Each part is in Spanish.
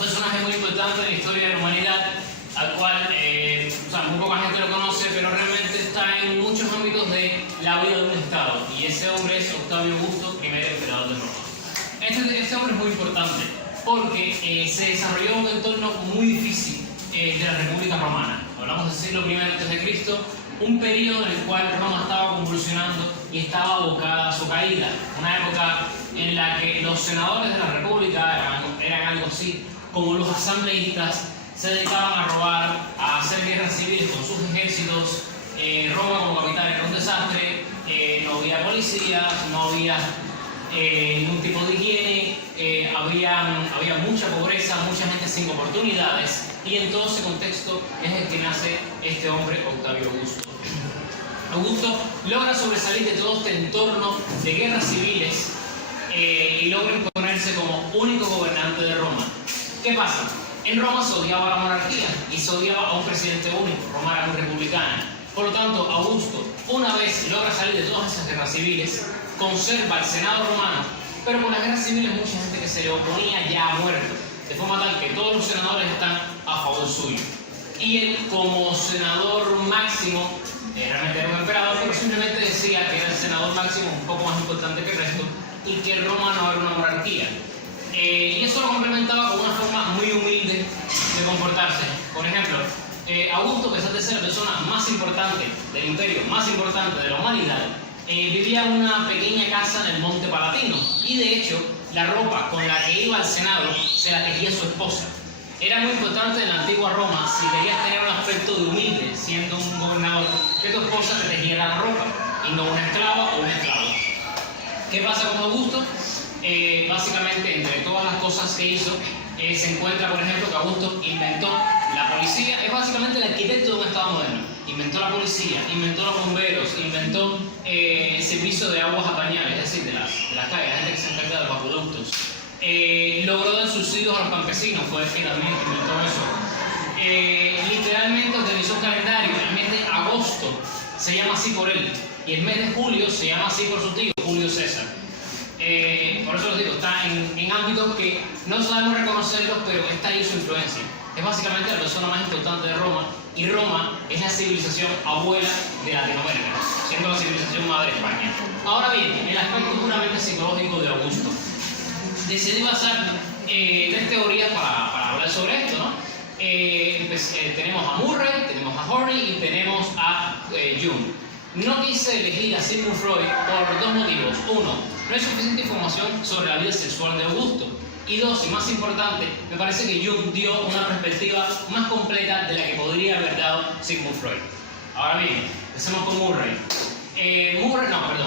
personaje muy importante en la historia de la humanidad, al cual muy poca gente lo conoce, pero realmente está en muchos ámbitos de la vida de un Estado. Y ese hombre es Octavio Augusto, primer emperador de Roma. Este hombre es muy importante porque se desarrolló un entorno muy difícil de la República Romana. Hablamos del siglo I a.C., un periodo en el cual Roma estaba convulsionando y estaba abocada a su caída. Una época en la que los senadores de la República eran algo así como los asambleístas, se dedicaban a robar, a hacer guerras civiles con sus ejércitos. Roma como capital era un desastre, no había policías, no había ningún tipo de higiene, había mucha pobreza, mucha gente sin oportunidades, y en todo ese contexto es el que nace este hombre, Octavio Augusto. Augusto logra sobresalir de todo este entorno de guerras civiles y logra imponerse como único gobernante de Roma. ¿Qué pasa? En Roma se odiaba la monarquía y se odiaba a un presidente único. Roma era muy republicana. Por lo tanto, Augusto, una vez logra salir de todas esas guerras civiles, conserva el Senado romano, pero con las guerras civiles mucha gente que se le oponía ya ha muerto, de forma tal que todos los senadores están a favor suyo. Y él, como senador máximo, realmente era un emperador, pero simplemente decía que era el senador máximo, un poco más importante que el resto, y que Roma no era una monarquía. Y eso lo complementaba con una forma muy humilde de comportarse. Por ejemplo, Augusto, a pesar de ser la persona más importante del imperio, más importante de la humanidad, vivía en una pequeña casa en el Monte Palatino, y de hecho la ropa con la que iba al Senado se la tejía su esposa. Era muy importante en la antigua Roma, si querías tener un aspecto de humilde siendo un gobernador, que tu esposa te tejiera la ropa y no una esclava o un esclavo. ¿Qué pasa con Augusto? Básicamente, entre todas las cosas que hizo, se encuentra, por ejemplo, que Augusto inventó la policía. Es básicamente el arquitecto de un Estado moderno. Inventó la policía, inventó los bomberos, inventó el servicio de aguas a pañales, es decir, de las calles, la gente que se encarga de los acueductos. Logró dar subsidios a los campesinos, fue finalmente inventó eso. Literalmente organizó un calendario. El mes de agosto se llama así por él, y el mes de julio se llama así por su tío, Julio César. Por eso les digo, está en ámbitos que no sabemos reconocerlos, pero está ahí su influencia. Es básicamente la persona más importante de Roma, y Roma es la civilización abuela de Latinoamérica, siendo la civilización madre de España. Ahora bien, el aspecto puramente psicológico de Augusto. Decidí basar 3 teorías para hablar sobre esto, ¿no? Tenemos a Murray, tenemos a Horney y tenemos a Jung. No quise elegir a Sigmund Freud por 2 motivos. 1, no hay suficiente información sobre la vida sexual de Augusto. Y 2, y más importante, me parece que Jung dio una perspectiva más completa de la que podría haber dado Sigmund Freud. Ahora bien, empecemos con Murray.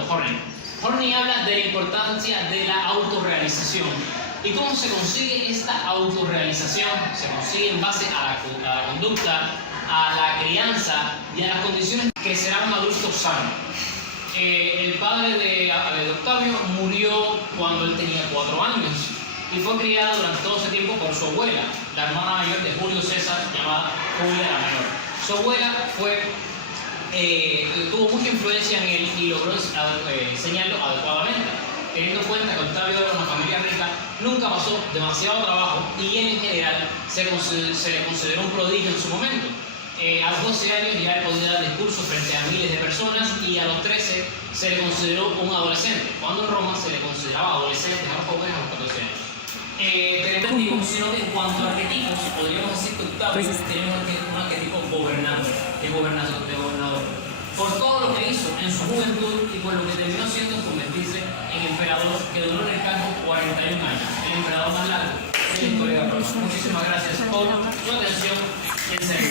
Horney. Horney habla de la importancia de la autorrealización. ¿Y cómo se consigue esta autorrealización? Se consigue en base a la conducta, a la crianza y a las condiciones que será un adulto sano. El padre de Octavio murió cuando él tenía 4 años y fue criado durante todo ese tiempo por su abuela, la hermana mayor de Julio César, llamada Julia la Mayor. Su abuela tuvo mucha influencia en él y logró enseñarlo adecuadamente. Teniendo en cuenta que Octavio era una familia rica, nunca pasó demasiado trabajo y él en general se le consideró un prodigio en su momento. A los 12 años ya él podía dar discursos frente a miles de personas, y a los 13 se le consideró un adolescente, cuando en Roma se le consideraba adolescente a los jóvenes a los 14 años. Sino que en cuanto a arquetipos, podríamos decir que Octavio tenemos un arquetipo gobernante, de gobernador, por todo lo que hizo en su juventud y por lo que terminó siendo convertirse en emperador, que duró en el cargo 41 años, el emperador más largo de la historia de Roma. Muchísimas gracias por su atención y en serio.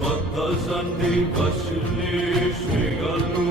Patazan bir başlı şegalu